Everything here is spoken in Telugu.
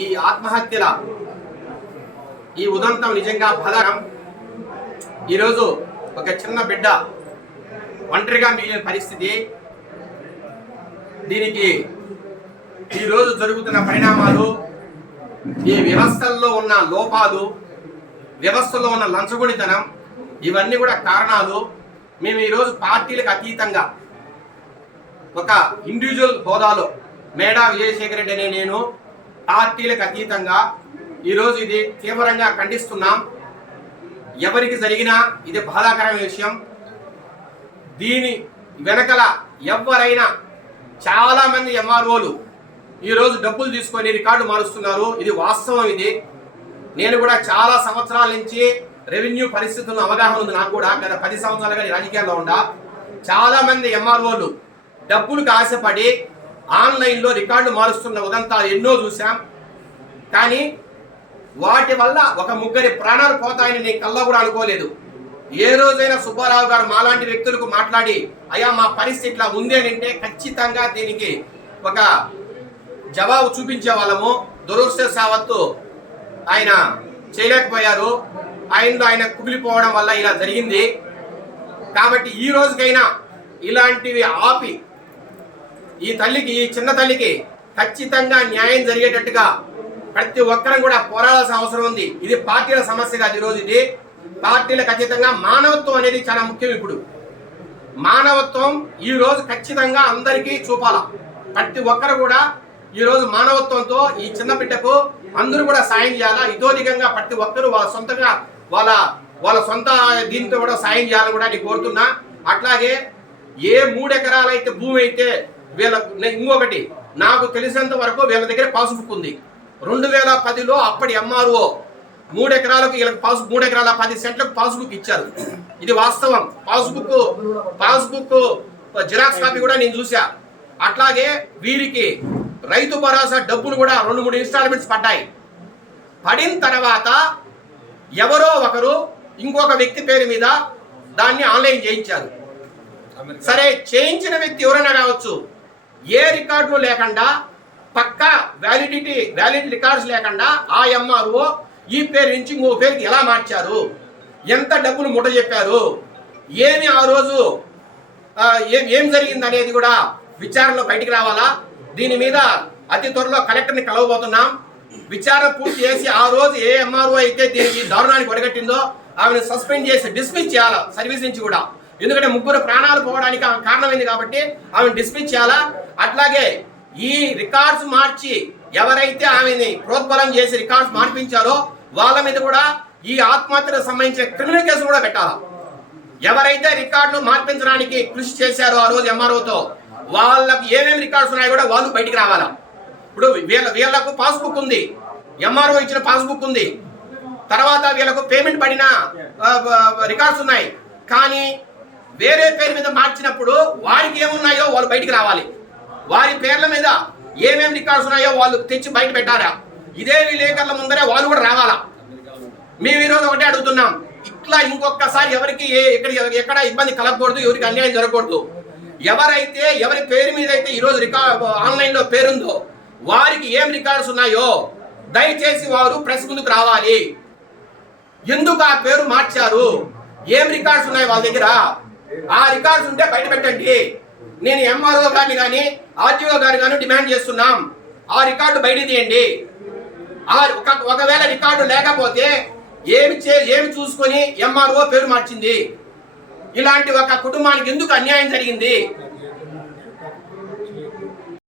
ఈ ఆత్మహత్యల ఈ ఉదంతం నిజంగా బాధాకరం. ఈరోజు ఒక చిన్న బిడ్డ ఒంటరిగా మిగిలిన పరిస్థితి. దీనికి ఈరోజు జరుగుతున్న పరిణామాలు ఈ వ్యవస్థల్లో ఉన్న లోపాలు వ్యవస్థలో ఉన్న లంచగొడితనం ఇవన్నీ కూడా కారణాలు. మేము ఈరోజు పార్టీలకు అతీతంగా ఒక ఇండివిజువల్ హోదాలో మేడా విజయశేఖర్ రెడ్డి అనే నేను పార్టీలకు అతీతంగా ఈరోజు ఇది తీవ్రంగా ఖండిస్తున్నాం. ఎవరికి జరిగినా ఇది బాధాకరమైన విషయం. దీని వెనకల ఎవరైనా చాలామంది ఎంఆర్ఓలు ఈరోజు డబ్బులు తీసుకొని రికార్డు మారుస్తున్నారు. ఇది వాస్తవం ఇది. నేను కూడా చాలా సంవత్సరాల నుంచి రెవెన్యూ పరిస్థితులను అవగాహన ఉంది నాకు కూడా. గత పది సంవత్సరాలుగా రాజకీయాల్లో ఉండా. చాలామంది ఎంఆర్ఓలు డబ్బులకు ఆశపడి ఆన్లైన్లో రికార్డు మారుస్తున్న ఉదంతాలు ఎన్నో చూసాం కానీ వాటి వల్ల ఒక ముగ్గురి ప్రాణాలు పోతాయని నేను కల్లా కూడా అనుకోలేదు. ఏ రోజైనా సుబ్బారావు గారు మాలాంటి వ్యక్తులకు మాట్లాడి అయ్యా మా పరిస్థితి ఇట్లా ఉంది అని అంటే ఖచ్చితంగా దీనికి ఒక జవాబు చూపించే వాళ్ళము. దురదృష్టవశావత్తు ఆయన చేయలేకపోయారు. ఆయనలో ఆయన కుమిలిపోవడం వల్ల ఇలా జరిగింది. కాబట్టి ఈ రోజుకైనా ఇలాంటివి ఆపి ఈ తల్లికి ఈ చిన్న తల్లికి ఖచ్చితంగా న్యాయం జరిగేటట్టుగా ప్రతి ఒక్కరం కూడా పోరాడాల్సిన అవసరం ఉంది. ఇది పార్టీల సమస్య కాదు ఈరోజు ఇది. పార్టీలు ఖచ్చితంగా మానవత్వం అనేది చాలా ముఖ్యం ఇప్పుడు. మానవత్వం ఈ రోజు ఖచ్చితంగా అందరికీ చూపాల. ప్రతి ఒక్కరు కూడా ఈ రోజు మానవత్వంతో ఈ చిన్న బిడ్డకు అందరూ కూడా సాయం చేయాలా. ఇదోధికంగా ప్రతి ఒక్కరు వాళ్ళ సొంతంగా వాళ్ళ వాళ్ళ సొంత దీంతో కూడా సాయం చేయాలని కూడా నేను కోరుతున్నా. అట్లాగే ఏ మూడెకరాలైతే భూమి అయితే వీళ్ళ ఇంకొకటి నాకు తెలిసినంత వరకు వీళ్ళ దగ్గర పాస్బుక్ ఉంది. రెండు వేల పదిలో అప్పటి ఎంఆర్ఓ మూడు ఎకరాలకు వీళ్ళకి పాస్ మూడు ఎకరాల పది సెంట్లకు పాస్బుక్ ఇచ్చారు. ఇది వాస్తవం. పాస్బుక్ పాస్బుక్ జిరాక్స్ కాపీ కూడా నేను చూసా అట్లాగే వీరికి రైతు భరోసా డబ్బులు కూడా రెండు మూడు ఇన్స్టాల్మెంట్స్ పడ్డాయి. పడిన తర్వాత ఎవరో ఒకరు ఇంకొక వ్యక్తి పేరు మీద దాన్ని ఆన్లైన్ చేయించారు. సరే చేయించిన వ్యక్తి ఎవరైనా కావచ్చు ఏ రికార్డులు లేకుండా పక్కా వ్యాలిడిటీ వ్యాలిడ్ రికార్డ్స్ లేకుండా ఆ ఎంఆర్ఓ ఈ పేరు నుంచి ఇంకో పేరుకి ఎలా మార్చారు? ఎంత డబ్బులు ముట్ట చెప్పారు? ఏమి ఆ రోజు ఏం ఏం జరిగింది అనేది కూడా విచారణలో బయటికి రావాలా? దీని మీద అతి త్వరలో కలెక్టర్ని కలవబోతున్నాం. విచారణ పూర్తి చేసి ఆ రోజు ఏ ఎంఆర్ఓ అయితే దీనికి దారుణానికి ఒడగట్టిందో ఆమెను సస్పెండ్ చేసి డిస్మిస్ చేయాలి? సర్వీస్ నుంచి కూడా. ఎందుకంటే ముగ్గురు ప్రాణాలు పోవడానికి ఆమె కారణమైంది కాబట్టి ఆమెను డిస్మిస్ చేయాలా? అట్లాగే ఈ రికార్డ్స్ మార్చి ఎవరైతే ఆమెని ప్రోత్బలం చేసి రికార్డ్స్ మార్పించారో వాళ్ళ మీద కూడా ఈ ఆత్మహత్యకు సంబంధించిన క్రిమినల్ కేసు కూడా పెట్టాలా? ఎవరైతే రికార్డులు మార్పించడానికి కృషి చేశారో ఆ రోజు ఎంఆర్ఓతో వాళ్ళకి ఏమేమి రికార్డ్స్ ఉన్నాయో కూడా వాళ్ళు బయటికి రావాలా? ఇప్పుడు వీళ్ళ వీళ్ళకు పాస్బుక్ ఉంది. ఎంఆర్ఓ ఇచ్చిన పాస్బుక్ ఉంది. తర్వాత వీళ్ళకు పేమెంట్ పడిన రికార్డ్స్ ఉన్నాయి. కానీ వేరే పేరు మీద మార్చినప్పుడు వారికి ఏమున్నాయో వాళ్ళు బయటికి రావాలి. వారి పేర్ల మీద ఏమేమి రికార్డ్స్ ఉన్నాయో వాళ్ళు తెచ్చి బయట పెట్టారా ఇదే విలేకరుల ముందరే వాళ్ళు కూడా రావాలా? మేము ఈరోజు ఒకటే అడుగుతున్నాం. ఇట్లా ఇంకొకసారి ఎవరికి ఏ ఎక్కడ ఎక్కడ ఇబ్బంది కలగకూడదు ఎవరికి అన్యాయం జరగకూడదు. ఎవరైతే ఎవరి పేరు మీద అయితే ఈరోజు రికార్డ్ ఆన్లైన్లో పేరుందో వారికి ఏం రికార్డ్స్ ఉన్నాయో దయచేసి వారు ప్రెస్ ముందుకు రావాలి. ఎందుకు ఆ పేరు మార్చారు? ఏం రికార్డ్స్ ఉన్నాయి వాళ్ళ దగ్గర? ఆ రికార్డ్స్ ఉంటే బయట పెట్టండి. నేను ఎంఆర్ఓ గారిని కానీ ఆర్టీఓ గారిని కానీ డిమాండ్ చేస్తున్నాం. ఆ రికార్డు బయట తీయండి. ఆ ఒకవేళ రికార్డు లేకపోతే ఏమి చే ఏమి చూసుకొని ఎంఆర్ఓ పేరు మార్చింది. ఇలాంటి ఒక కుటుంబానికి ఎందుకు అన్యాయం జరిగింది?